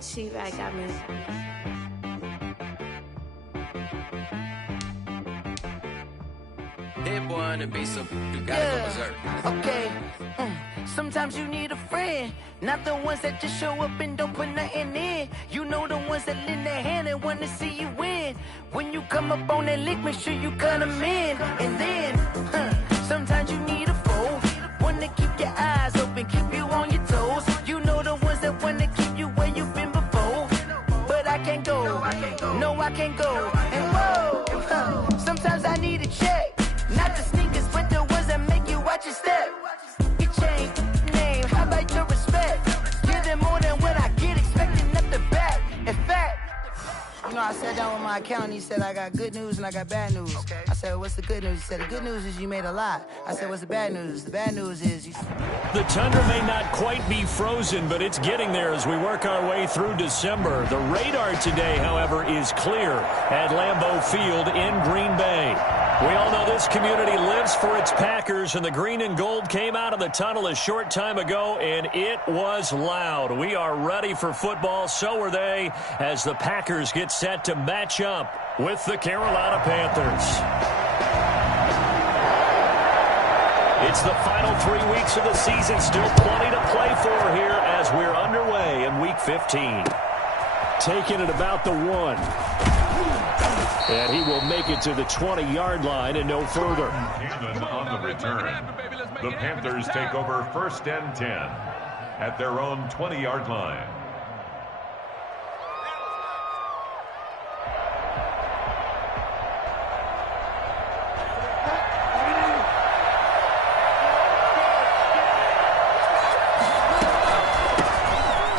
She right got me. Hit one and be some. You gotta go berserk. Okay. Sometimes you need a friend, not the ones that just show up and don't put nothing in. You know the ones that lend their hand and want to see you win. When you come up on that lick, make sure you cut them in. And then, sometimes you need a foe, one to keep your eyes open, keep you on your toes. You know the ones that want to keep you where you've been before. But I can't go, no I can't go. And whoa, sometimes I need a check. Not the sneakers, but the ones that make you watch your step. Your chain, name, how about your respect? Give them more than what I get, expecting up the back. In fact, you know, I sat down with my accountant, he said I got good news and I got bad news. Okay. I said, what's the good news? He said, the good news is you made a lot. I said, what's the bad news? The bad news is you... The tundra may not quite be frozen, but it's getting there as we work our way through December. The radar today, however, is clear at Lambeau Field in Green Bay. We all know this community lives for its Packers, and the green and gold came out of the tunnel a short time ago, and it was loud. We are ready for football, so are they, as the Packers get set to match up with the Carolina Panthers. It's the final 3 weeks of the season, still plenty to play for here as we're underway in Week 15. Taking it about the 1. And he will make it to the 20-yard line and no further. Even on the return, the Panthers take over 1st and 10 at their own 20-yard line.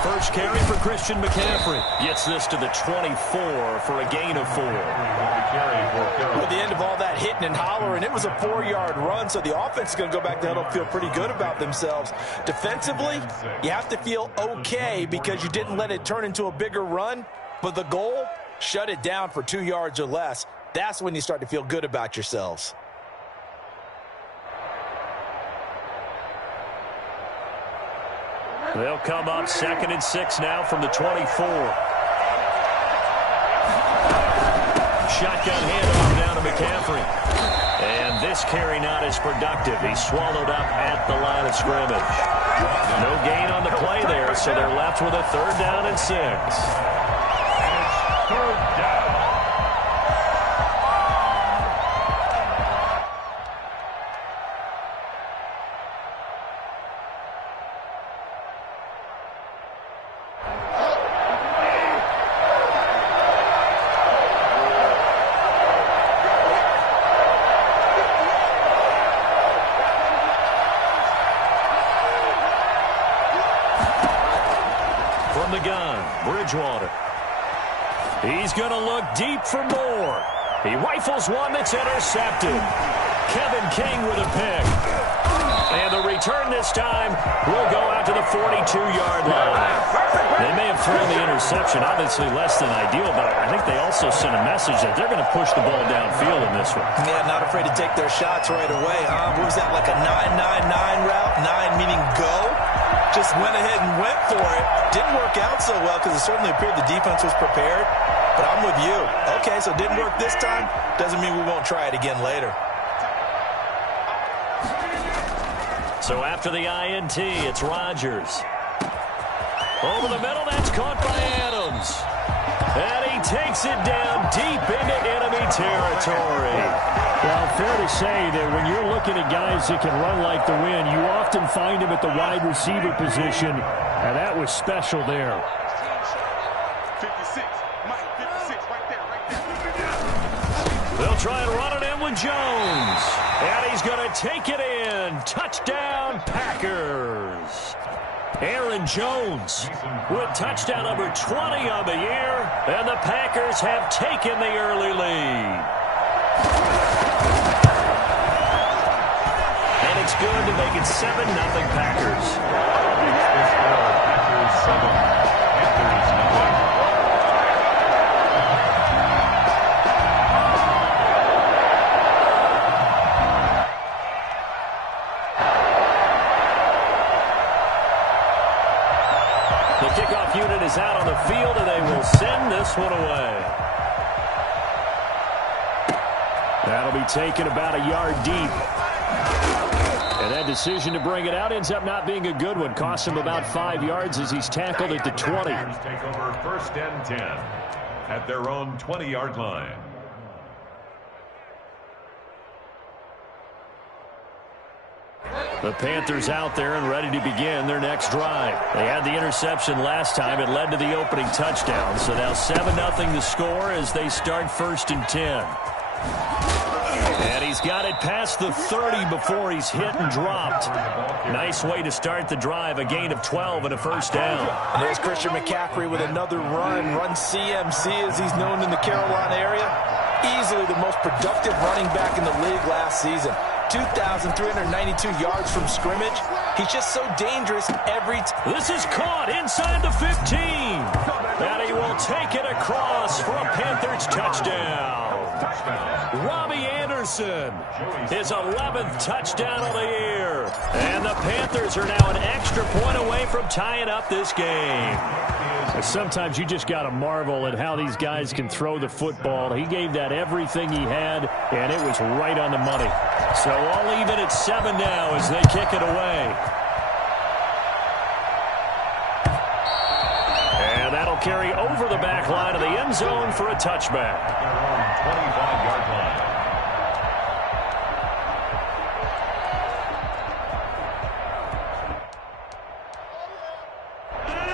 First carry for Christian McCaffrey. Gets this to the 24 for a gain of 4. At the end of all that hitting and hollering, it was a 4-yard run, so the offense is going to go back to huddle, feel pretty good about themselves. Defensively, you have to feel okay because you didn't let it turn into a bigger run, but the goal, shut it down for 2 yards or less. That's when you start to feel good about yourselves. They'll come up 2nd and 6 now from the 24. Shotgun handoff down to McCaffrey. And this carry not as productive. He's swallowed up at the line of scrimmage. No gain on the play there, so they're left with a 3rd down and 6. It's 3rd down. From the gun, Bridgewater. He's going to look deep for more. He rifles one that's intercepted. Kevin King with a pick. And the return this time will go out to the 42-yard line. They may have thrown the interception, obviously less than ideal, but I think they also sent a message that they're going to push the ball downfield in this one. Yeah, not afraid to take their shots right away, huh? What was that, like a 9-9-9 route? 9 meaning go? Just went ahead and went for it. Didn't work out so well because it certainly appeared the defense was prepared. But I'm with you. Okay, so it didn't work this time. Doesn't mean we won't try it again later. So after the INT, it's Rodgers. Over the middle, that's caught by Adams. And he takes it down deep into enemy territory. Well, fair to say that when you're looking at guys that can run like the wind, you often find them at the wide receiver position, and that was special there. 56, Mike, 56, right there. They'll try and run it in with Jones. And he's going to take it in. Touchdown, Packers. Aaron Jones with touchdown number 20 on the year, and the Packers have taken the early lead. And it's good to make it 7-0 Packers. Packers 7, Panthers 0. The kickoff unit is out on the field, and they will send this one away. That'll be taken about a yard deep. And that decision to bring it out ends up not being a good one. Costs him about 5 yards as he's tackled at the 20. Take over 1st and 10 at their own 20-yard line. The Panthers out there and ready to begin their next drive. They had the interception last time. It led to the opening touchdown. So now 7-0 the score as they start 1st and 10. And he's got it past the 30 before he's hit and dropped. Nice way to start the drive. A gain of 12 and a 1st down. And there's Christian McCaffrey with another run CMC as he's known in the Carolina area. Easily the most productive running back in the league last season. 2,392 yards from scrimmage. He's just so dangerous every time. This is caught inside the 15. And he will take it across for a Panthers touchdown. Robbie Anderson, his 11th touchdown of the year. And the Panthers are now an extra point away from tying up this game. Sometimes you just got to marvel at how these guys can throw the football. He gave that everything he had, and it was right on the money. So all even at 7 now as they kick it away. And that'll carry over the back line of the end zone for a touchback. Their own 25-yard line.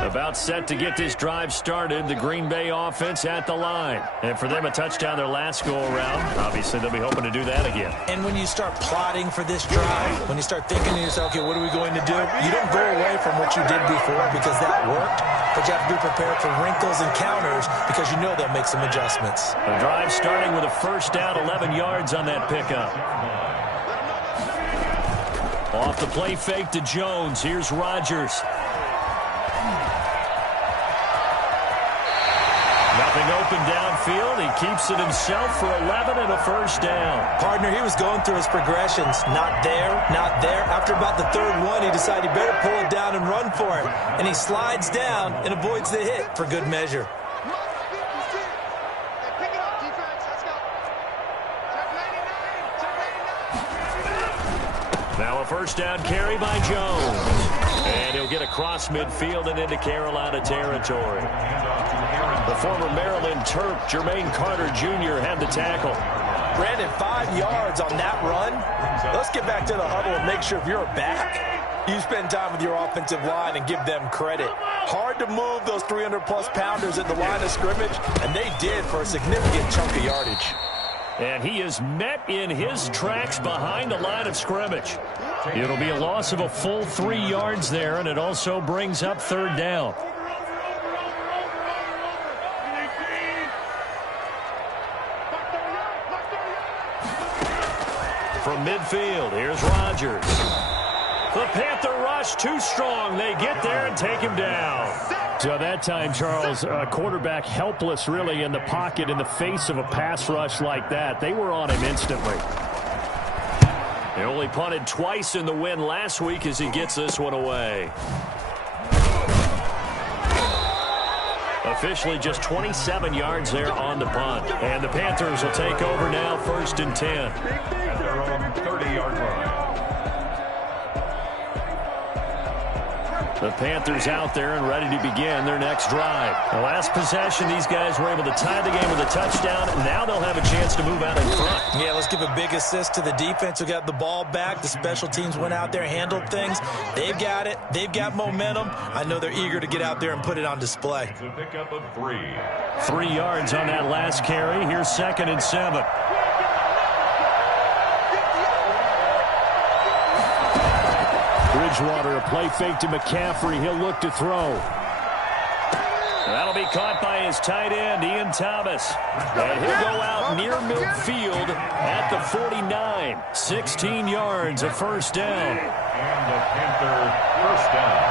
About set to get this drive started, the Green Bay offense at the line. And for them, a touchdown their last go-around. Obviously, they'll be hoping to do that again. And when you start plotting for this drive, when you start thinking to yourself, okay, what are we going to do? You don't go away from what you did before because that worked, but you have to be prepared for wrinkles and counters because you know they'll make some adjustments. The drive starting with a 1st down, 11 yards on that pickup. Off the play fake to Jones. Here's Rodgers. Nothing open downfield. He keeps it himself for 11 and a 1st down. Partner, he was going through his progressions. Not there, not there. After about the 3rd one, he decided he better pull it down and run for it. And he slides down and avoids the hit for good measure. Now a 1st down carry by Jones. And he'll get across midfield and into Carolina territory. The former Maryland Terp, Jermaine Carter Jr. had the tackle. Brandon, 5 yards on that run. Let's get back to the huddle and make sure if you're a back, you spend time with your offensive line and give them credit. Hard to move those 300-plus pounders at the line of scrimmage, and they did for a significant chunk of yardage. And he is met in his tracks behind the line of scrimmage. It'll be a loss of a full 3 yards there, and it also brings up 3rd down. From midfield, here's Rodgers. The Panther rush too strong. They get there and take him down. So that time, Charles, quarterback helpless really in the pocket in the face of a pass rush like that. They were on him instantly. They only punted twice in the win last week as he gets this one away. Officially just 27 yards there on the punt. And the Panthers will take over now 1st and 10. At their own 30-yard line. The Panthers out there and ready to begin their next drive. The last possession, these guys were able to tie the game with a touchdown. Now they'll have a chance to move out in front. Yeah, let's give a big assist to the defense who got the ball back. The special teams went out there, handled things. They've got it. They've got momentum. I know they're eager to get out there and put it on display. It's a pickup of 3. 3 yards on that last carry. Here's 2nd and 7. Bridgewater, a play fake to McCaffrey. He'll look to throw. That'll be caught by his tight end, Ian Thomas. And he'll go out near midfield at the 49. 16 yards, a 1st down. And the Panther 1st down.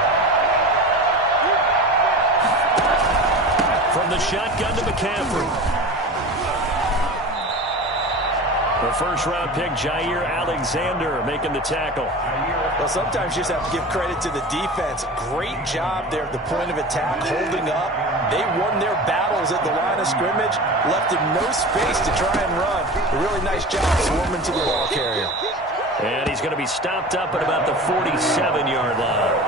From the shotgun to McCaffrey. The first-round pick, Jair Alexander, making the tackle. Well, sometimes you just have to give credit to the defense. Great job there at the point of attack, holding up. They won their battles at the line of scrimmage, left him no space to try and run. A really nice job swarming to the ball carrier. And he's going to be stopped up at about the 47-yard line.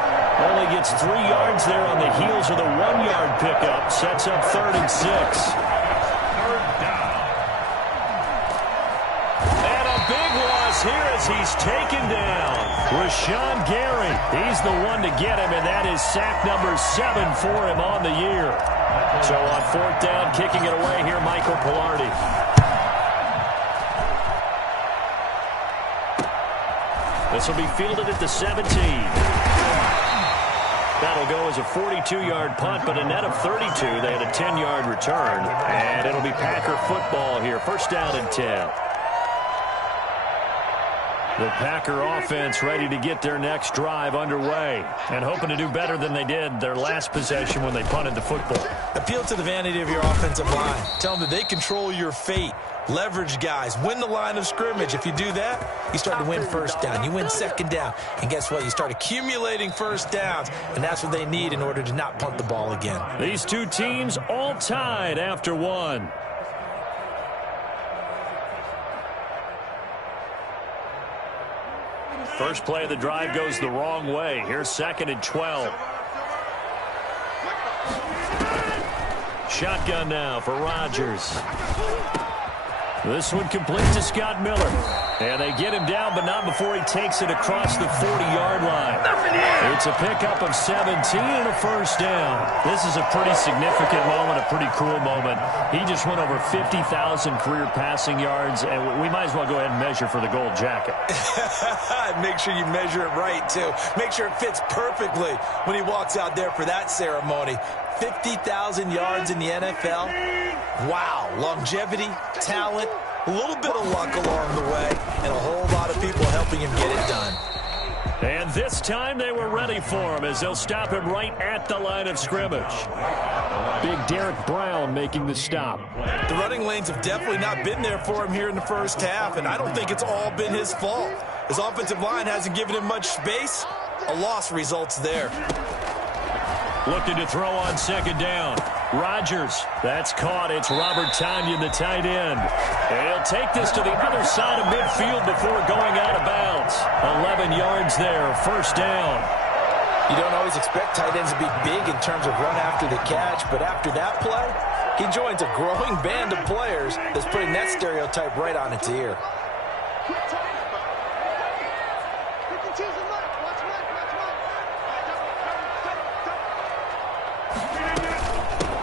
Only gets 3 yards there on the heels of the 1-yard pickup. Sets up 3rd and 6. Here as he's taken down. Rashawn Gary, he's the one to get him, and that is sack number 7 for him on the year. So on 4th down, kicking it away here, Michael Pilardi. This will be fielded at the 17. That'll go as a 42-yard punt, but a net of 32. They had a 10-yard return, and it'll be Packer football here. 1st down and 10. The Packer offense ready to get their next drive underway and hoping to do better than they did their last possession when they punted the football. Appeal to the vanity of your offensive line. Tell them that they control your fate. Leverage guys. Win the line of scrimmage. If you do that, you start to win 1st down. You win 2nd down. And guess what? You start accumulating 1st downs, and that's what they need in order to not punt the ball again. These two teams all tied after 1. First play of the drive goes the wrong way. Here's 2nd and 12. Shotgun now for Rodgers. This one complete to Scott Miller. And they get him down, but not before he takes it across the 40-yard line. It's a pickup of 17 and a 1st down. This is a pretty significant moment, a pretty cool moment. He just went over 50,000 career passing yards, and we might as well go ahead and measure for the gold jacket. Make sure you measure it right, too. Make sure it fits perfectly when he walks out there for that ceremony. 50,000 yards in the NFL. Wow. Longevity, talent, a little bit of luck along the way, and a whole lot of people helping him get it done. And this time they were ready for him as they'll stop him right at the line of scrimmage. Big Derek Brown making the stop. The running lanes have definitely not been there for him here in the 1st half, and I don't think it's all been his fault. His offensive line hasn't given him much space. A loss results there. Looking to throw on 2nd down. Rodgers, that's caught. It's Robert Tonyan, the tight end. And he'll take this to the other side of midfield before going out of bounds. 11 yards there, 1st down. You don't always expect tight ends to be big in terms of run after the catch, but after that play, he joins a growing band of players that's putting that stereotype right on its ear.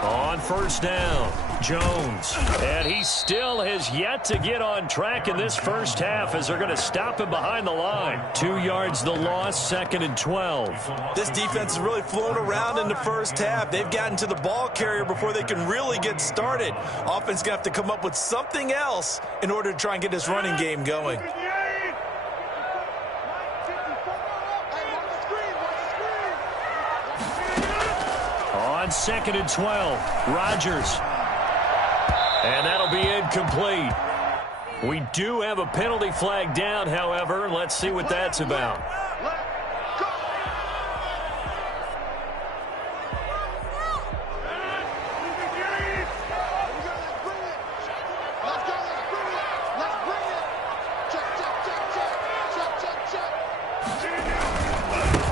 On 1st down, Jones. And he still has yet to get on track in this 1st half as they're going to stop him behind the line. 2 yards the loss, 2nd and 12. This defense has really flown around in the 1st half. They've gotten to the ball carrier before they can really get started. Offense going to have to come up with something else in order to try and get this running game going. On 2nd and 12, Rodgers. And that'll be incomplete. We do have a penalty flag down, however. Let's see what that's about.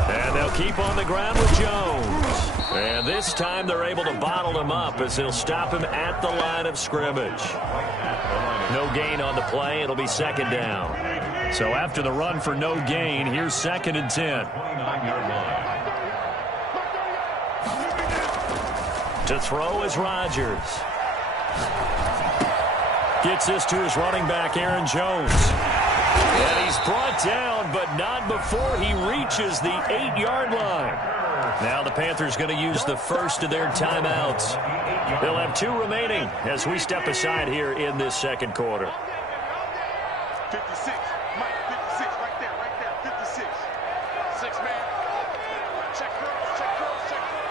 And they'll keep on the ground with Jones. And this time they're able to bottle him up as they'll stop him at the line of scrimmage. No gain on the play. It'll be 2nd down. So after the run for no gain, here's 2nd and 10. To throw is Rodgers. Gets this to his running back, Aaron Jones. And he's brought down, but not before he reaches the 8-yard line. Now the Panthers going to use the first of their timeouts. They'll have 2 remaining as we step aside here in this 2nd quarter. 56, Mike, 56, right there, 56. 6 man. Check curls, check curls, check curls.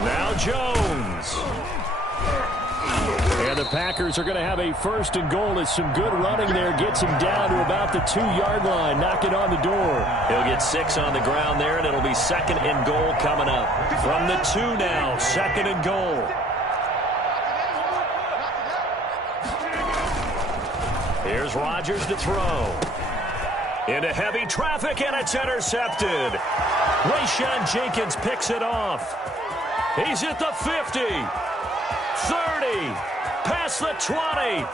Now Jones. And the Packers are going to have a 1st and goal as some good running there gets him down to about the 2-yard line, knocking on the door. He'll get 6 on the ground there, and it'll be 2nd and goal coming up. From the 2 now, 2nd and goal. Here's Rodgers to throw. Into heavy traffic, and it's intercepted. Rayshon Jenkins picks it off. He's at the 50, 30, past the 20.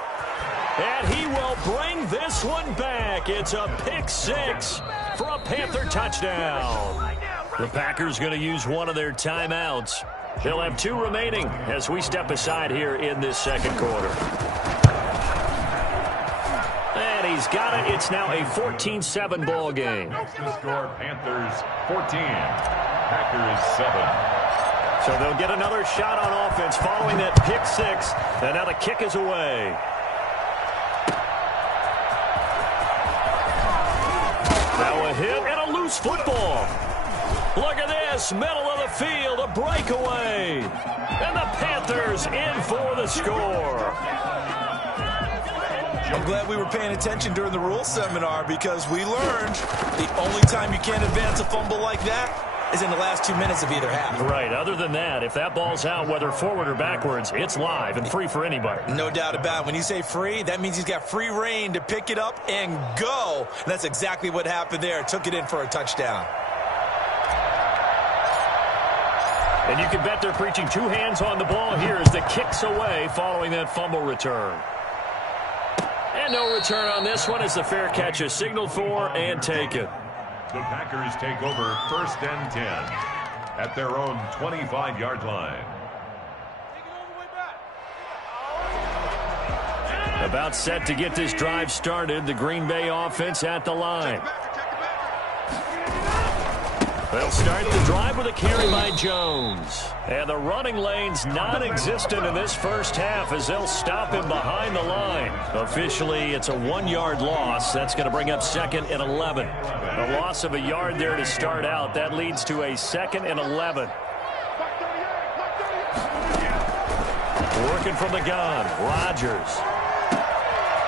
And he will bring this one back. It's a pick 6 for a Panther touchdown. The Packers going to use one of their timeouts. They'll have 2 remaining as we step aside here in this 2nd quarter. And he's got it. It's now a 14-7 ball game. The score, Panthers 14, Packers 7. So they'll get another shot on offense following that pick 6. And now the kick is away. Now a hit and a loose football. Look at this, middle of the field, a breakaway. And the Panthers in for the score. I'm glad we were paying attention during the rules seminar because we learned the only time you can't advance a fumble like that is in the last 2 minutes of either half. Right. Other than that, if that ball's out, whether forward or backwards, it's live and free for anybody. No doubt about it. When you say free, that means he's got free reign to pick it up and go. And that's exactly what happened there. Took it in for a touchdown. And you can bet they're preaching 2 hands on the ball here as the kick's away following that fumble return. And no return on this one as the fair catch is signaled for and taken. The Packers take over 1st and 10 at their own 25-yard line. About set to get this drive started, the Green Bay offense at the line. They'll start the drive with a carry by Jones. And the running lane's non-existent in this first half as they'll stop him behind the line. Officially, it's a 1-yard loss. That's going to bring up 2nd and 11. A loss of a yard there to start out. That leads to a 2nd and 11. Working from the gun, Rodgers.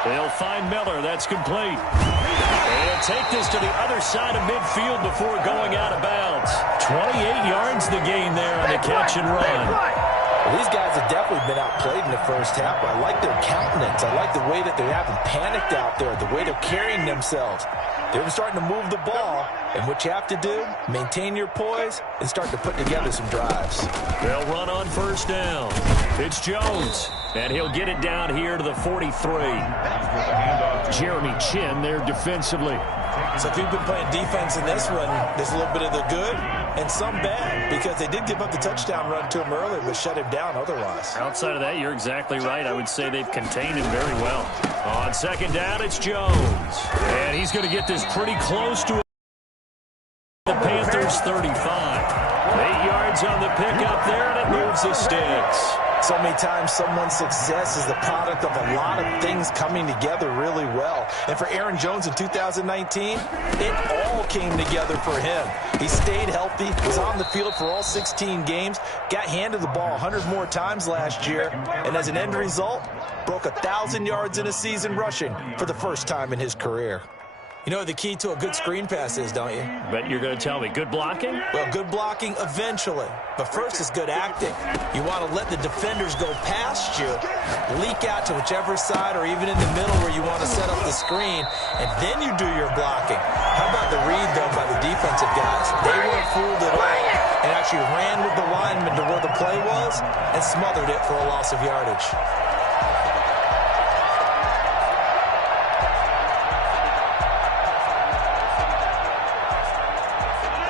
They'll find Miller. That's complete. And take this to the other side of midfield before going out of bounds. 28 yards the gain there on the catch and run. Well, these guys have definitely been outplayed in the first half. I like their countenance. I like the way that they haven't panicked out there, the way they're carrying themselves. They're starting to move the ball, and what you have to do, maintain your poise and start to put together some drives. They'll run on 1st down. It's Jones, and he'll get it down here to the 43. Jeremy Chin there defensively. So if you've been playing defense in this one, there's a little bit of the good and some bad because they did give up the touchdown run to him earlier but shut him down otherwise. Outside of that, you're exactly right. I would say they've contained him very well. On 2nd down, it's Jones. And he's going to get this pretty close to the Panthers' 35. 8 yards on the pickup there, and it moves the sticks. So many times someone's success is the product of a lot of things coming together really well. And for Aaron Jones in 2019, it all came together for him. He stayed healthy, was on the field for all 16 games, got handed the ball 100 more times last year, and as an end result, broke 1,000 yards in a season rushing for the first time in his career. You know what the key to a good screen pass is, don't you? But you're going to tell me, good blocking? Well, good blocking eventually. But first is good acting. You want to let the defenders go past you, leak out to whichever side or even in the middle where you want to set up the screen, and then you do your blocking. How about the read, though, by the defensive guys? They weren't fooled at all and actually ran with the lineman to where the play was and smothered it for a loss of yardage.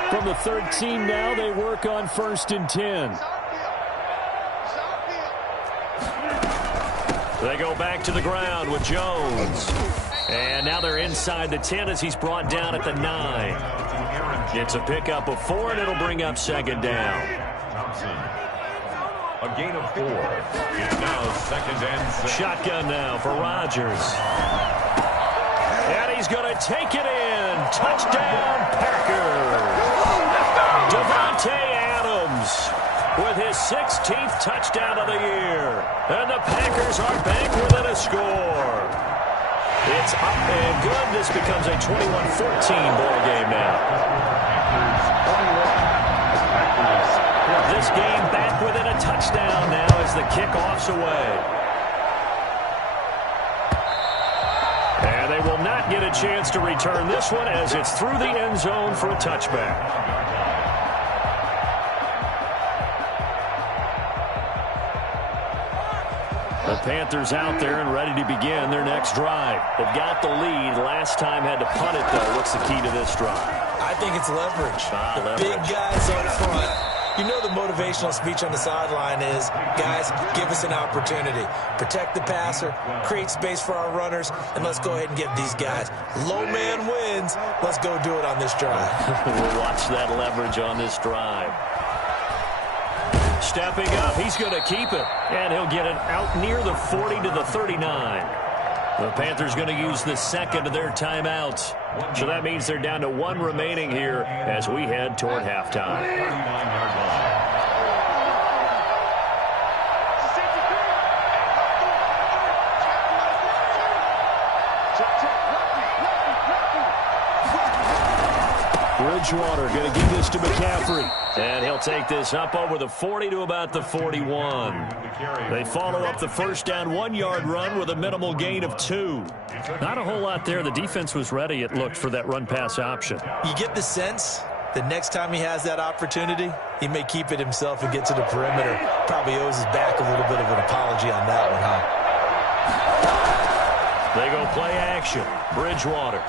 From the 13 now, they work on 1st and 10. They go back to the ground with Jones. And now they're inside the 10 as he's brought down at the 9. It's a pickup of 4, and it'll bring up 2nd down. A gain of 4. It's now 2nd and 6. Shotgun now for Rodgers. And he's going to take it in. Touchdown, Packers. Devontae Adams with his 16th touchdown of the year. And the Packers are back within a score. It's up and good. This becomes a 21-14 ball game now. This game back within a touchdown now as the kickoff's away. And they will not get a chance to return this one as it's through the end zone for a touchback. The Panthers out there and ready to begin their next drive. They've got the lead. Last time had to punt it, though. What's the key to this drive? I think it's leverage. Leverage. Big guys up front. You know the motivational speech on the sideline is, guys, give us an opportunity. Protect the passer, create space for our runners, and let's go ahead and get these guys. Low man wins. Let's go do it on this drive. We'll watch that leverage on this drive. Stepping up, he's going to keep it, and he'll get it out near the 40 to the 39. The Panthers going to use the second of their timeouts. So that means they're down to one remaining here as we head toward halftime. Bridgewater going to give this to McCaffrey. And he'll take this up over the 40 to about the 41. They follow up the first down 1-yard run with a minimal gain of 2. Not a whole lot there. The defense was ready, it looked, for that run-pass option. You get the sense the next time he has that opportunity, he may keep it himself and get to the perimeter. Probably owes his back a little bit of an apology on that one, huh? They go play action. Bridgewater.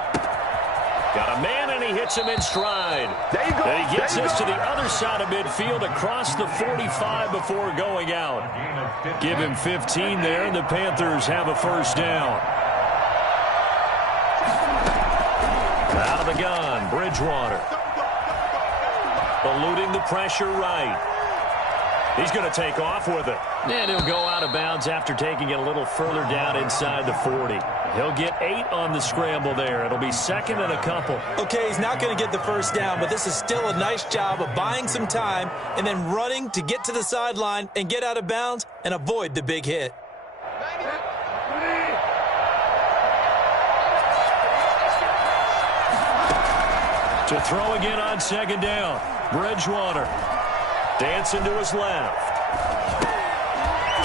Got a man, and he hits him in stride. There you go. And he gets this to the other side of midfield across the 45 before going out. Give him 15 there, and the Panthers have a first down. Out of the gun, Bridgewater. Eluding the pressure right. He's going to take off with it. And he'll go out of bounds after taking it a little further down inside the 40. He'll get 8 on the scramble there. It'll be second and a couple. Okay, he's not going to get the first down, but this is still a nice job of buying some time and then running to get to the sideline and get out of bounds and avoid the big hit. To throw again on second down. Bridgewater dancing to his left.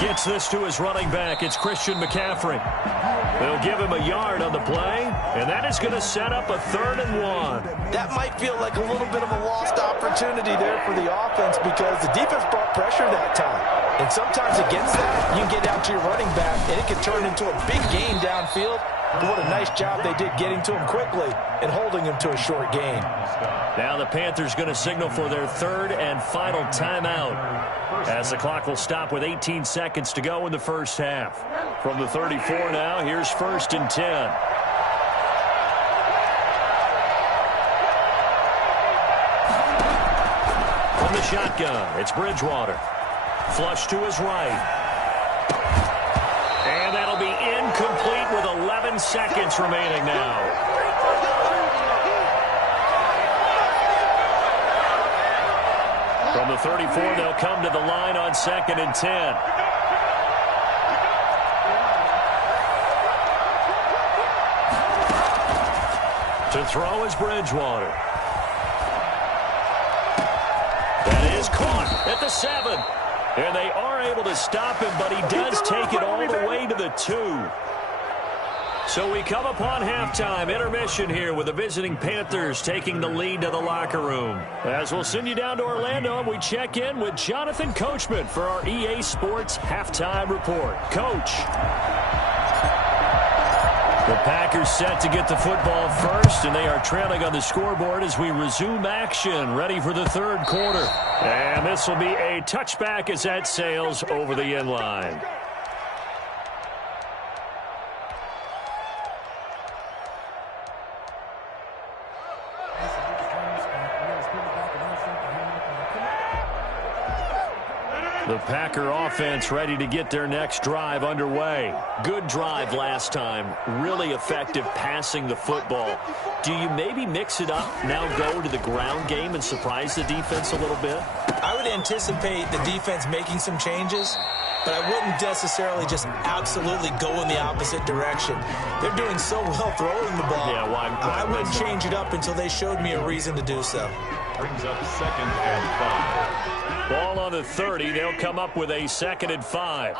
Gets this to his running back. It's Christian McCaffrey. They'll give him a yard on the play, and that is going to set up a 3rd and 1. That might feel like a little bit of a lost opportunity there for the offense because the defense brought pressure that time. And sometimes against that, you can get out to your running back, and it can turn into a big gain downfield. But what a nice job they did getting to him quickly and holding him to a short gain. Now the Panthers going to signal for their 3rd and final timeout as the clock will stop with 18 seconds to go in the first half. From the 34 now, here's 1st and 10. From the shotgun, it's Bridgewater. Flush to his right. And that'll be incomplete with 11 seconds remaining now. From the 34, they'll come to the line on 2nd and 10. To throw is Bridgewater. That is caught at the 7. And they are able to stop him, but he does take it all the way to the 2. So we come upon halftime intermission here with the visiting Panthers taking the lead to the locker room. As we'll send you down to Orlando, and we check in with Jonathan Coachman for our EA Sports Halftime Report. Coach. The Packers set to get the football first, and they are trailing on the scoreboard as we resume action, ready for the 3rd quarter. And this will be a touchback as that sails over the end line. The Packer offense ready to get their next drive underway. Good drive last time. Really effective passing the football. Do you maybe mix it up, now go to the ground game and surprise the defense a little bit? I would anticipate the defense making some changes, but I wouldn't necessarily just absolutely go in the opposite direction. They're doing so well throwing the ball. Yeah, why I wouldn't change it up until they showed me a reason to do so. Brings up 2nd and 5. Ball on the 30. They'll come up with a 2nd and 5.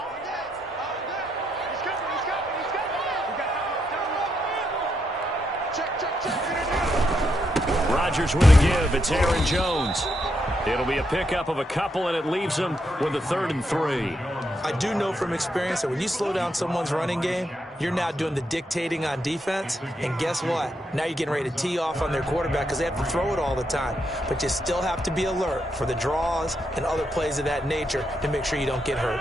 Rodgers with a give. It's Aaron Jones. It'll be a pickup of a couple, and it leaves them with a 3rd and 3. I do know from experience that when you slow down someone's running game, you're now doing the dictating on defense. And guess what? Now you're getting ready to tee off on their quarterback because they have to throw it all the time. But you still have to be alert for the draws and other plays of that nature to make sure you don't get hurt.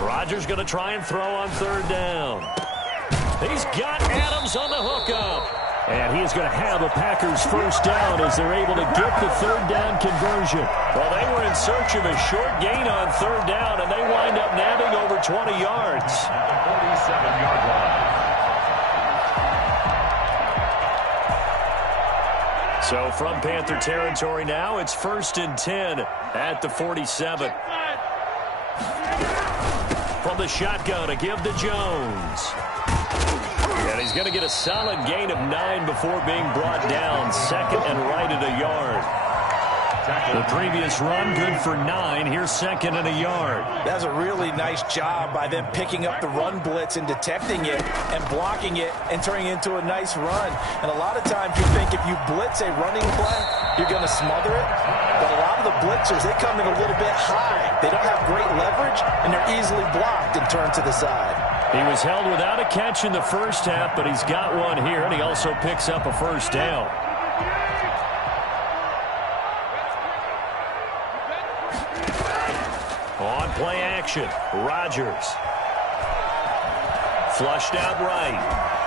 Rodgers going to try and throw on 3rd down. He's got Adams on the hookup. And he is going to have a Packers 1st down as they're able to get the 3rd down conversion. Well, they were in search of a short gain on 3rd down, and they wind up nabbing over 20 yards. At the 47-yard line. So from Panther territory now, it's 1st and 10 at the 47. From the shotgun, a give to Jones. And he's going to get a solid gain of 9 before being brought down. 2nd and right at a yard. The previous run, good for 9. Here's 2nd and a yard. That's a really nice job by them picking up the run blitz and detecting it and blocking it and turning it into a nice run. And a lot of times you think if you blitz a running play, you're going to smother it. But a lot of the blitzers, they come in a little bit high. They don't have great leverage, and they're easily blocked and turned to the side. He was held without a catch in the first half, but he's got one here, and he also picks up a 1st down. On play action, Rodgers. Flushed out right.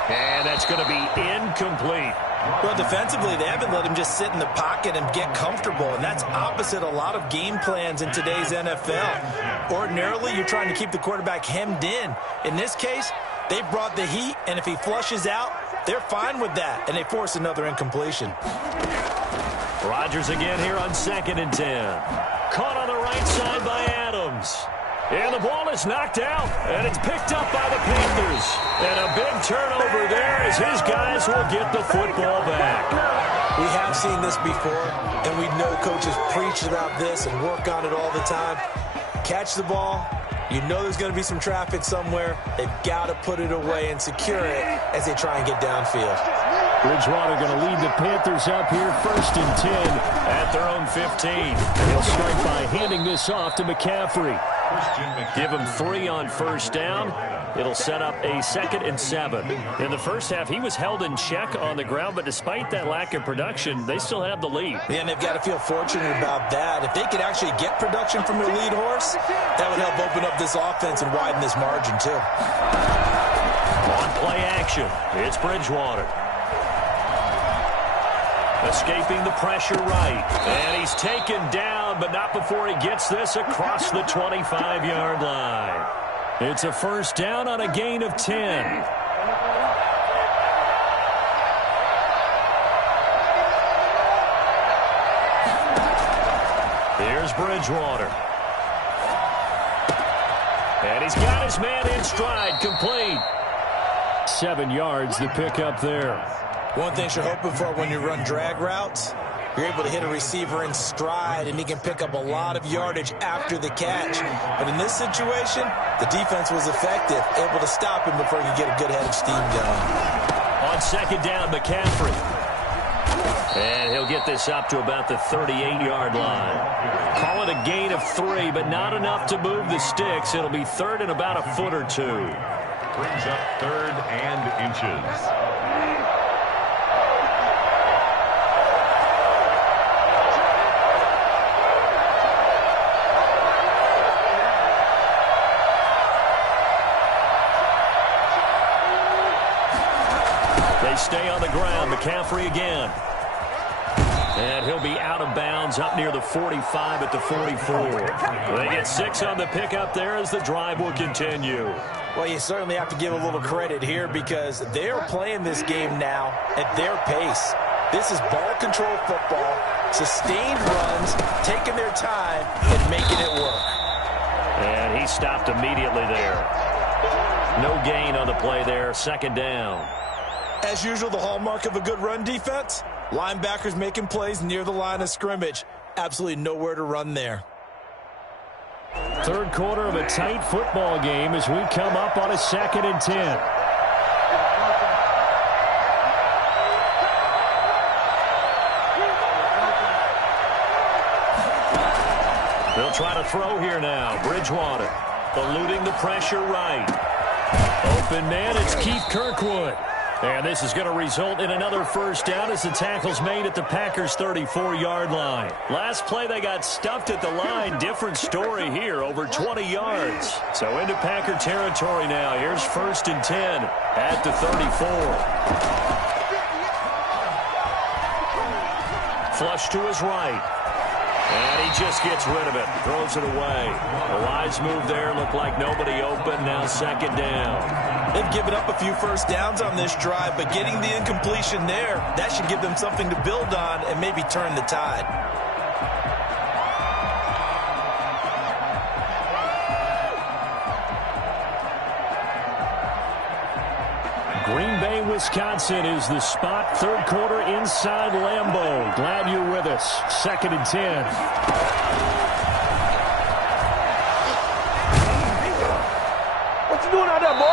And that's going to be incomplete. Well, defensively, they haven't let him just sit in the pocket and get comfortable, and that's opposite a lot of game plans in today's NFL. Ordinarily, you're trying to keep the quarterback hemmed in. In this case, they brought the heat, and if he flushes out, they're fine with that, and they force another incompletion. Rodgers again here on 2nd and 10. Caught on the right side by Adams. And the ball is knocked out, and it's picked up by the Panthers. And a big turnover there as his guys will get the football back. We have seen this before, and we know coaches preach about this and work on it all the time. Catch the ball. You know there's going to be some traffic somewhere. They've got to put it away and secure it as they try and get downfield. Bridgewater going to lead the Panthers up here 1st and 10 at their own 15. He'll start by handing this off to McCaffrey. Give him 3 on 1st down. It'll set up a 2nd and 7. In the first half, he was held in check on the ground, but despite that lack of production, they still have the lead. Yeah, and they've got to feel fortunate about that. If they could actually get production from their lead horse, that would help open up this offense and widen this margin, too. On play action, it's Bridgewater. Escaping the pressure right. And he's taken down, but not before he gets this across the 25-yard line. It's a 1st down on a gain of 10. Here's Bridgewater. And he's got his man in stride, complete. 7 yards, the pickup there. One thing you're hoping for when you run drag routes, you're able to hit a receiver in stride, and he can pick up a lot of yardage after the catch. But in this situation, the defense was effective, able to stop him before he could get a good head of steam going. On 2nd down, McCaffrey. And he'll get this up to about the 38-yard line. Call it a gain of 3, but not enough to move the sticks. It'll be 3rd and about a foot or 2. Brings up 3rd and inches. stay on the ground. McCaffrey again. And he'll be out of bounds up near the 45 at the 44. They get 6 on the pickup there as the drive will continue. Well, you certainly have to give a little credit here because they're playing this game now at their pace. This is ball control football, sustained runs, taking their time and making it work. And he stopped immediately there. No gain on the play there, second down. As usual, the hallmark of a good run defense, linebackers making plays near the line of scrimmage. Absolutely nowhere to run there. Third quarter of a tight football game as we come up on a 2nd and 10. They'll try to throw here now. Bridgewater eluding the pressure right. Open man, it's Keith Kirkwood. And this is going to result in another first down as the tackle's made at the Packers' 34-yard line. Last play, they got stuffed at the line. Different story here, over 20 yards. So into Packer territory now. Here's 1st and 10 at the 34. Flush to his right. And he just gets rid of it. Throws it away. A wise move there. Looked like nobody open. Now 2nd down. They've given up a few first downs on this drive, but getting the incompletion there, that should give them something to build on and maybe turn the tide. Green Bay, Wisconsin is the spot. Third quarter inside Lambeau. Glad you're with us. 2nd and 10. What you doing out there, boy?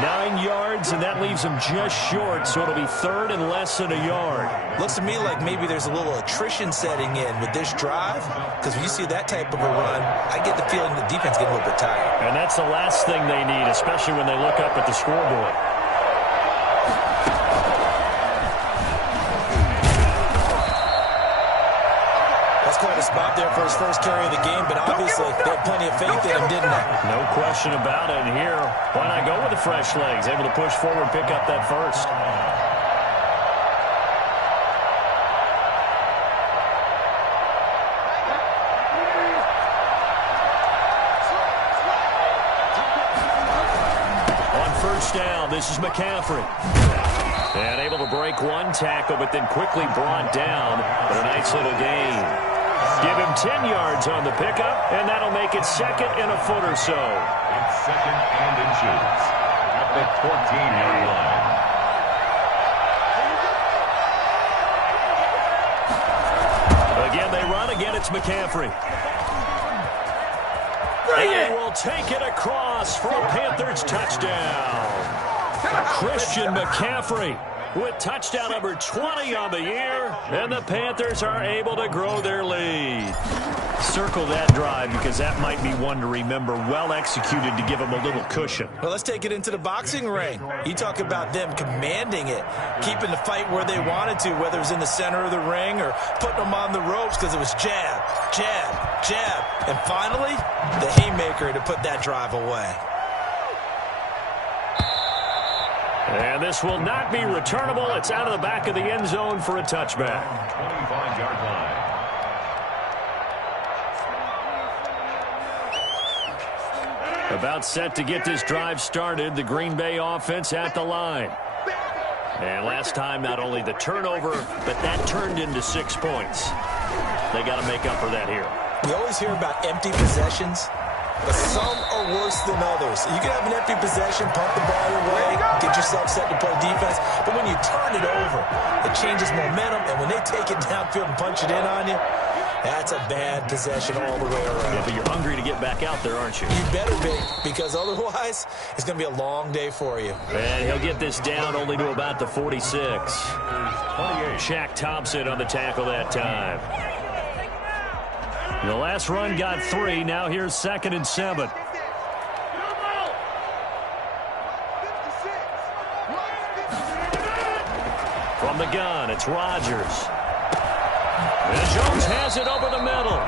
9 yards, and that leaves him just short, so it'll be 3rd and less than a yard. Looks to me like maybe there's a little attrition setting in with this drive, because when you see that type of a run, I get the feeling the defense getting a little bit tired. And that's the last thing they need, especially when they look up at the scoreboard. Quite a spot there for his first carry of the game, but obviously they had plenty of faith in him, didn't they? No question about it. And here, why not go with the fresh legs? Able to push forward, pick up that first. On first down, this is McCaffrey. And able to break one tackle, but then quickly brought down. But a nice little gain. Give him 10 yards on the pickup, and that'll make it 2nd and a foot or so. It's 2nd and inches at the 14-yard line. Again, they run. Again, it's McCaffrey. And will take it across for a Panthers touchdown. Christian McCaffrey with touchdown number 20 on the year, and the Panthers are able to grow their lead. Circle that drive because that might be one to remember. Well executed to give them a little cushion. Well, let's take it into the boxing ring. You talk about them commanding it, keeping the fight where they wanted to, whether it was in the center of the ring or putting them on the ropes because it was jab, jab, jab. And finally, the haymaker to put that drive away. And this will not be returnable. It's out of the back of the end zone for a touchback. 25-yard line. About set to get this drive started. The Green Bay offense at the line. And last time, not only the turnover, but that turned into 6 points. They got to make up for that here. We always hear about empty possessions, but some are worse than others. You can have an empty possession, pump the ball away, get yourself set to play defense, but when you turn it over, it changes momentum, and when they take it downfield and punch it in on you, that's a bad possession all the way around. Yeah, but you're hungry to get back out there, aren't you? You better be, because otherwise, it's going to be a long day for you. And he'll get this down only to about the 46. Shaq Thompson on the tackle that time. The last run got 3. Now here's 2nd and 7. From the gun, it's Rodgers. And Jones has it over the middle.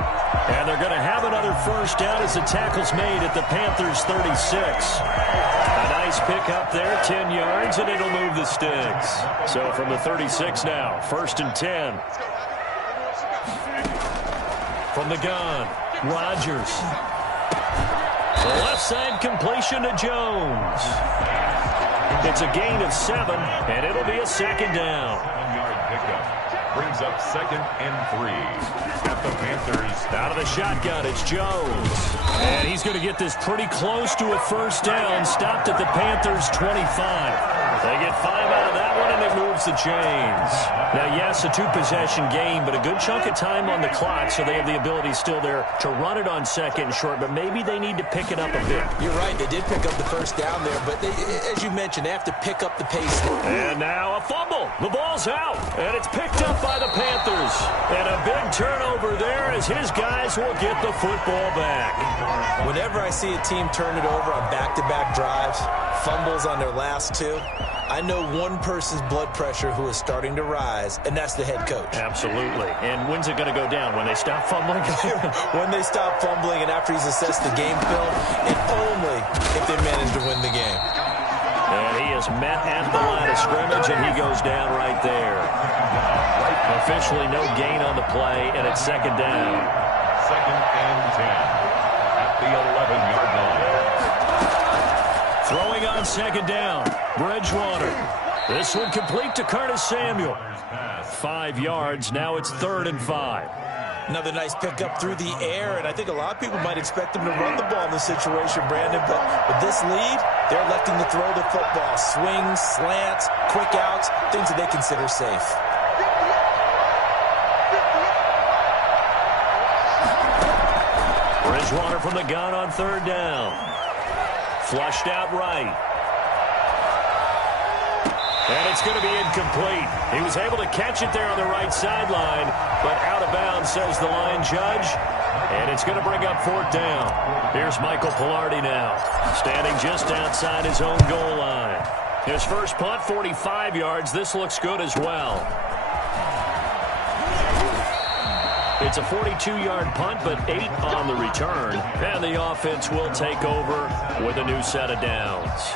And they're going to have another first down as the tackle's made at the Panthers' 36. A nice pick up there, 10 yards, and it'll move the sticks. So from the 36 now, 1st and 10. From the gun, Rodgers. The left side completion to Jones. It's a gain of 7, and it'll be a 2nd down. 1-yard pickup brings up 2nd and 3 at the Panthers. Out of the shotgun, it's Jones. And he's going to get this pretty close to a first down. Stopped at the Panthers' 25. They get 5 out of that one, and it moves the chains. Now, yes, a 2-possession game, but a good chunk of time on the clock, so they have the ability still there to run it on 2nd and short, but maybe they need to pick it up a bit. You're right. They did pick up the first down there, but they, as you mentioned, they have to pick up the pace. And now a fumble. The ball's out, and it's picked up by the Panthers. And a big turnover there as his guys will get the football back. Whenever I see a team turn it over on back-to-back drives, fumbles on their last 2, I know one person's blood pressure who is starting to rise, and that's the head coach. Absolutely. And when's it going to go down? When they stop fumbling? When they stop fumbling and after he's assessed the game film, and only if they manage to win the game. And he is met at the line of scrimmage, and he goes down right there. Officially no gain on the play, and it's 2nd down. 2nd and 10 at the 11-yard line. Throwing on 2nd down, Bridgewater. This one complete to Curtis Samuel. 5 yards, now it's 3rd and 5. Another nice pickup through the air, and I think a lot of people might expect them to run the ball in this situation, Brandon, but with this lead, they're electing to throw the football. Swings, slants, quick outs, things that they consider safe. Bridgewater from the gun on 3rd down. Flushed out right. And it's going to be incomplete. He was able to catch it there on the right sideline, but out of bounds, says the line judge. And it's going to bring up 4th down. Here's Michael Pilardi now, standing just outside his own goal line. His first punt, 45 yards. This looks good as well. It's a 42-yard punt, but 8 on the return. And the offense will take over with a new set of downs.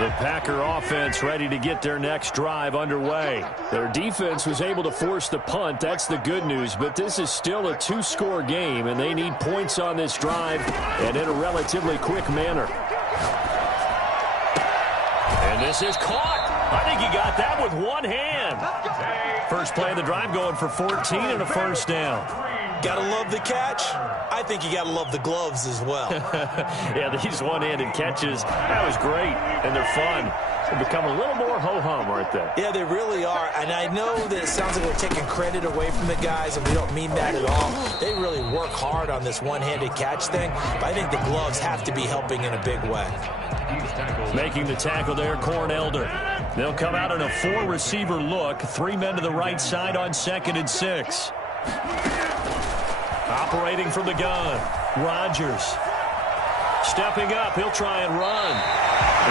The Packer offense ready to get their next drive underway. Their defense was able to force the punt. That's the good news. But this is still a 2-score game, and they need points on this drive and in a relatively quick manner. And this is caught. I think he got that with one hand. First play of the drive going for 14 and a first down. Gotta love the catch. I think you gotta love the gloves as well. Yeah, these one-handed catches, that was great, and they're fun. They become a little more ho-hum, aren't they? Yeah, they really are. And I know that it sounds like we're taking credit away from the guys, and we don't mean that at all. They really work hard on this one-handed catch thing, but I think the gloves have to be helping in a big way. Making the tackle there, Corn Elder. They'll come out in a 4-receiver look. 3 men to the right side on 2nd and 6. Operating from the gun, Rodgers. Stepping up, he'll try and run.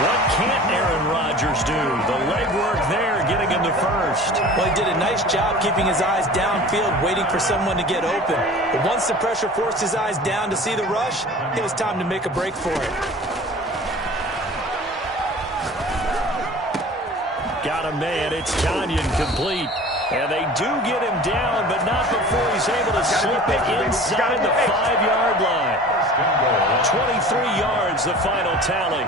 What can't Aaron Rodgers do? The legwork there, getting him to first. Well, he did a nice job keeping his eyes downfield, waiting for someone to get open. But once the pressure forced his eyes down to see the rush, it was time to make a break for it. Got a man, it's Tanyan complete. And they do get him down, but not before he's able to slip it inside the 5-yard line. 23 yards, the final tally.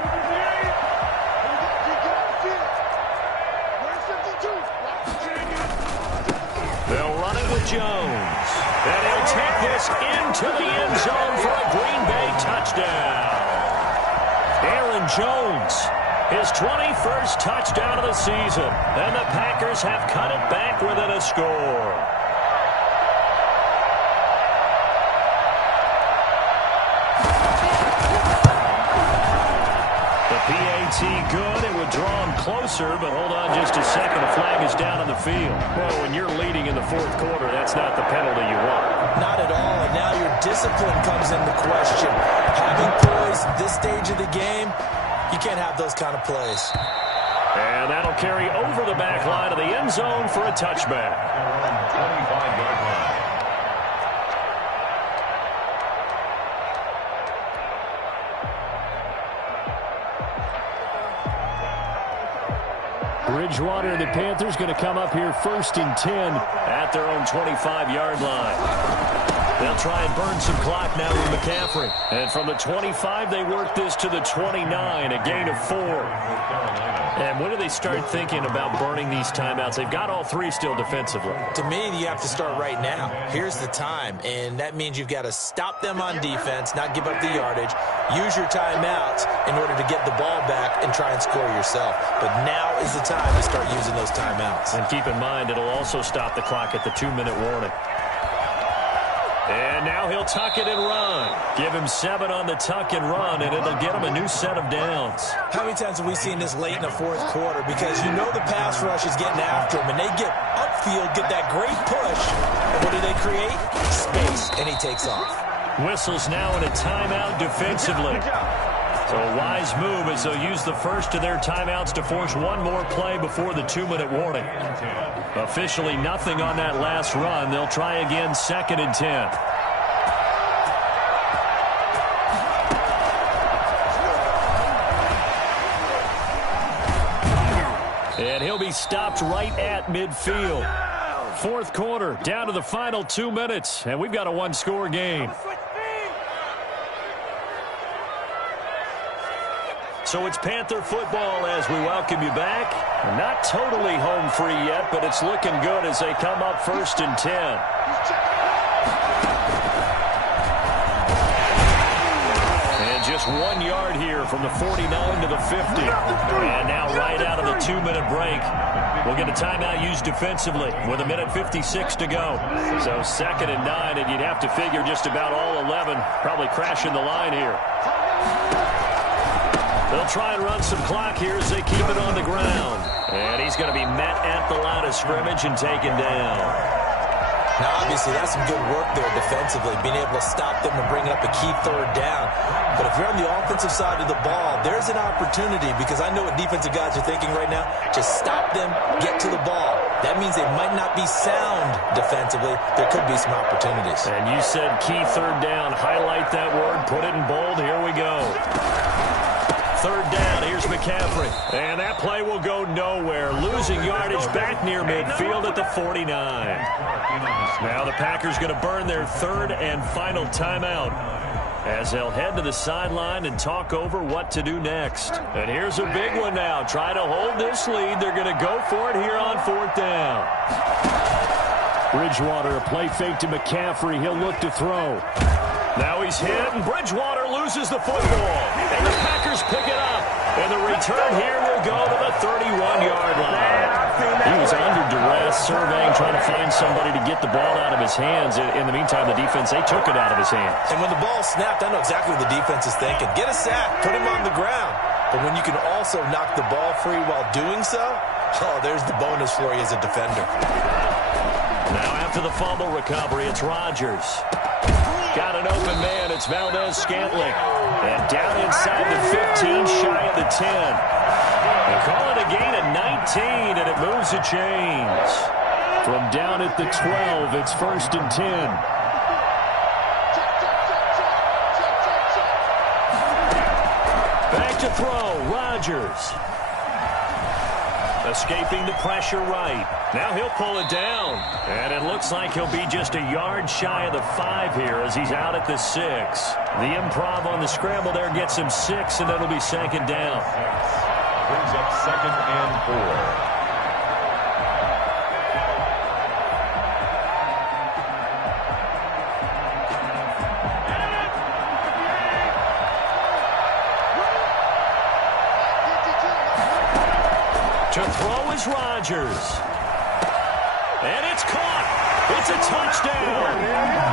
They'll run it with Jones. And he'll take this into the end zone for a Green Bay touchdown. Aaron Jones. His 21st touchdown of the season, and the Packers have cut it back within a score. The PAT good. It would draw him closer, but hold on just a second. The flag is down on the field. Well, when you're leading in the 4th quarter, that's not the penalty you want. Not at all, and now your discipline comes into question. Having poise this stage of the game, you can't have those kind of plays. And that'll carry over the back line of the end zone for a touchback. 25-yard line. Bridgewater and the Panthers going to come up here 1st and 10 at their own 25-yard line. They'll try and burn some clock now with McCaffrey. And from the 25, they work this to the 29, a gain of 4. And when do they start thinking about burning these timeouts? They've got all 3 still defensively. To me, you have to start right now. Here's the time, and that means you've got to stop them on defense, not give up the yardage, use your timeouts in order to get the ball back and try and score yourself. But now is the time to start using those timeouts. And keep in mind, it'll also stop the clock at the 2-minute warning. And now he'll tuck it and run. Give him 7 on the tuck and run, and it'll get him a new set of downs. How many times have we seen this late in the 4th quarter? Because you know the pass rush is getting after him, and they get upfield, get that great push. And what do they create? Space, and he takes off. Whistles now in a timeout defensively. So a wise move as they'll use the first of their timeouts to force one more play before the 2-minute warning. Officially nothing on that last run. They'll try again 2nd and 10. And he'll be stopped right at midfield. 4th quarter, down to the final 2 minutes, and we've got a 1-score game. So it's Panther football as we welcome you back. Not totally home free yet, but it's looking good as they come up 1st and 10. And just 1 yard here from the 49 to the 50. And now right out of the 2-minute break, we'll get a timeout used defensively with 1:56 to go. So 2nd and 9, and you'd have to figure just about all 11 probably crashing the line here. They'll try and run some clock here as they keep it on the ground. And he's going to be met at the line of scrimmage and taken down. Now, obviously, that's some good work there defensively, being able to stop them and bring up a key 3rd down. But if you're on the offensive side of the ball, there's an opportunity, because I know what defensive guys are thinking right now. Just stop them, get to the ball. That means they might not be sound defensively. There could be some opportunities. And you said key 3rd down. Highlight that word. Put it in bold. Here we go. 3rd down, here's McCaffrey. And that play will go nowhere. Losing yardage back near midfield at the 49. Now the Packers going to burn their 3rd and final timeout as they'll head to the sideline and talk over what to do next. And here's a big one now. Try to hold this lead. They're going to go for it here on 4th down. Bridgewater, a play fake to McCaffrey. He'll look to throw. Now he's hit, and Bridgewater loses the football. And the Packers pick it up. And the return here will go to the 31-yard line. He was under duress, surveying, trying to find somebody to get the ball out of his hands. In the meantime, the defense, they took it out of his hands. And when the ball snapped, I know exactly what the defense is thinking. Get a sack, put him on the ground. But when you can also knock the ball free while doing so, oh, there's the bonus for you as a defender. Now after the fumble recovery, it's Rodgers. Got an open man. It's Valdez-Scantling. And down inside the 15, shy of the 10. They call it a gain of 19, and it moves the chains. From down at the 12, it's 1st and 10. Back to throw, Rodgers. Escaping the pressure right. Now he'll pull it down. And it looks like he'll be just a yard shy of the 5 here as he's out at the 6. The improv on the scramble there gets him 6, and it'll be 2nd down. Brings up 2nd and 4. To throw is Rodgers. And it's caught. It's a touchdown.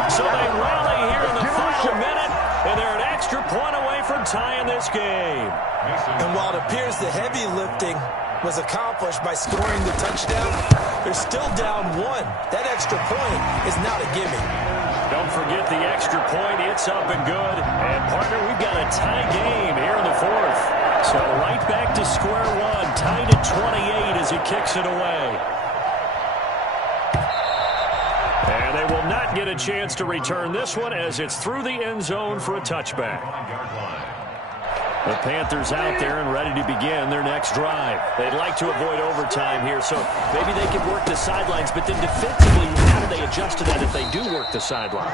So they rally here in the final minute, and they're an extra point away from tying this game. And while it appears the heavy lifting was accomplished by scoring the touchdown, they're still down 1. That extra point is not a gimme. Don't forget the extra point. It's up and good. And, partner, we've got a tie game here in the 4th. So right back to square one, tied at 28 as he kicks it away. And they will not get a chance to return this one as it's through the end zone for a touchback. The Panthers out there and ready to begin their next drive. They'd like to avoid overtime here, so maybe they can work the sidelines, but then defensively, how do they adjust to that if they do work the sideline?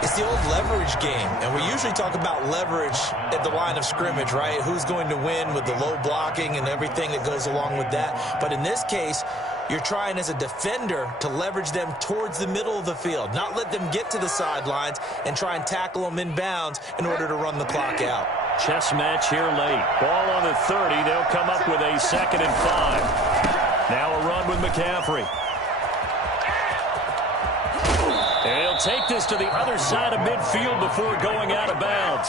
It's the old leverage game, and we usually talk about leverage at the line of scrimmage, right? Who's going to win with the low blocking and everything that goes along with that. But in this case, you're trying as a defender to leverage them towards the middle of the field, not let them get to the sidelines and try and tackle them in bounds in order to run the clock out. Chess match here late. Ball on the 30. They'll come up with a 2nd and 5. Now a run with McCaffrey. And he'll take this to the other side of midfield before going out of bounds.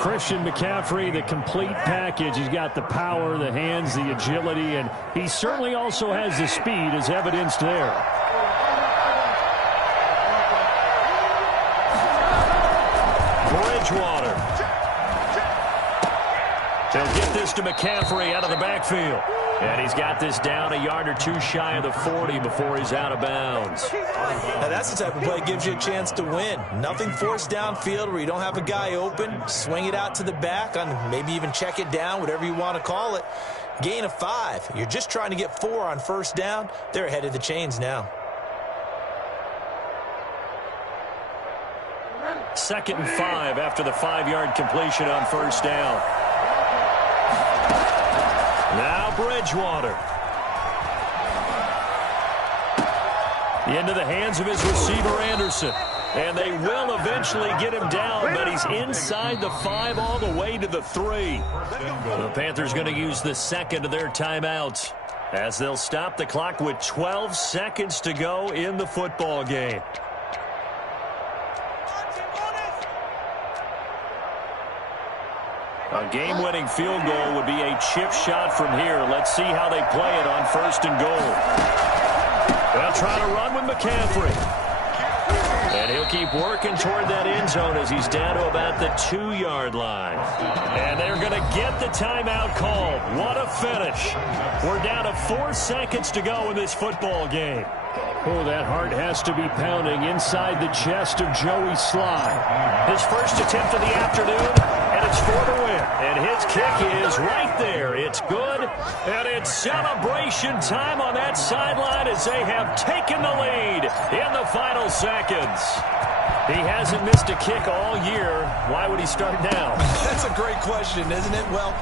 Christian McCaffrey, the complete package. He's got the power, the hands, the agility, and he certainly also has the speed as evidenced there. Bridgewater. They'll get this to McCaffrey out of the backfield. And he's got this down a yard or two shy of the 40 before he's out of bounds. Now that's the type of play that gives you a chance to win. Nothing forced downfield where you don't have a guy open. Swing it out to the back, and maybe even check it down, whatever you want to call it. Gain of 5. You're just trying to get 4 on first down. They're ahead of the chains now. 2nd and 5 after the 5-yard completion on first down. Now Bridgewater. Into the hands of his receiver, Anderson. And they will eventually get him down, but he's inside the 5 all the way to the 3. The Panthers going to use the 2nd of their timeouts as they'll stop the clock with 12 seconds to go in the football game. A game-winning field goal would be a chip shot from here. Let's see how they play it on 1st and goal. They'll try to run with McCaffrey. And he'll keep working toward that end zone as he's down to about the 2-yard line. And they're going to get the timeout called. What a finish. We're down to 4 seconds to go in this football game. Oh, that heart has to be pounding inside the chest of Joey Sly. His first attempt of the afternoon, and it's 4 to win. And his kick is right there. It's good, and it's celebration time on that sideline as they have taken the lead in the final seconds. He hasn't missed a kick all year. Why would he start now? That's a great question, isn't it? Well,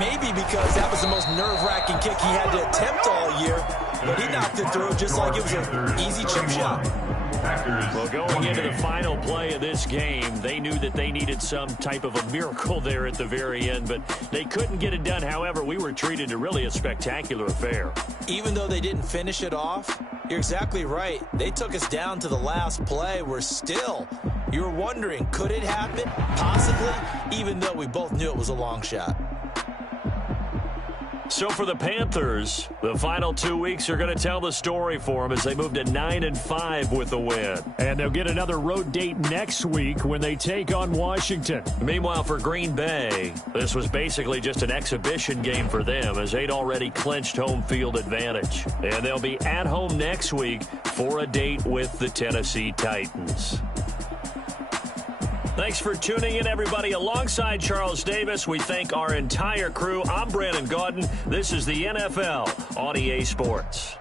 maybe because that was the most nerve-wracking kick he had to attempt all year. But he knocked it through just like it was an easy chip shot. Well, going into the final play of this game, they knew that they needed some type of a miracle there at the very end, but they couldn't get it done. However, we were treated to really a spectacular affair. Even though they didn't finish it off, you're exactly right. They took us down to the last play. We're still, you were wondering, could it happen? Possibly, even though we both knew it was a long shot. So for the Panthers, the final 2 weeks are going to tell the story for them as they move to 9-5 with the win. And they'll get another road date next week when they take on Washington. Meanwhile, for Green Bay, this was basically just an exhibition game for them as they'd already clinched home field advantage. And they'll be at home next week for a date with the Tennessee Titans. Thanks for tuning in, everybody. Alongside Charles Davis, we thank our entire crew. I'm Brandon Gaudin. This is the NFL on EA Sports.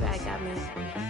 back got me.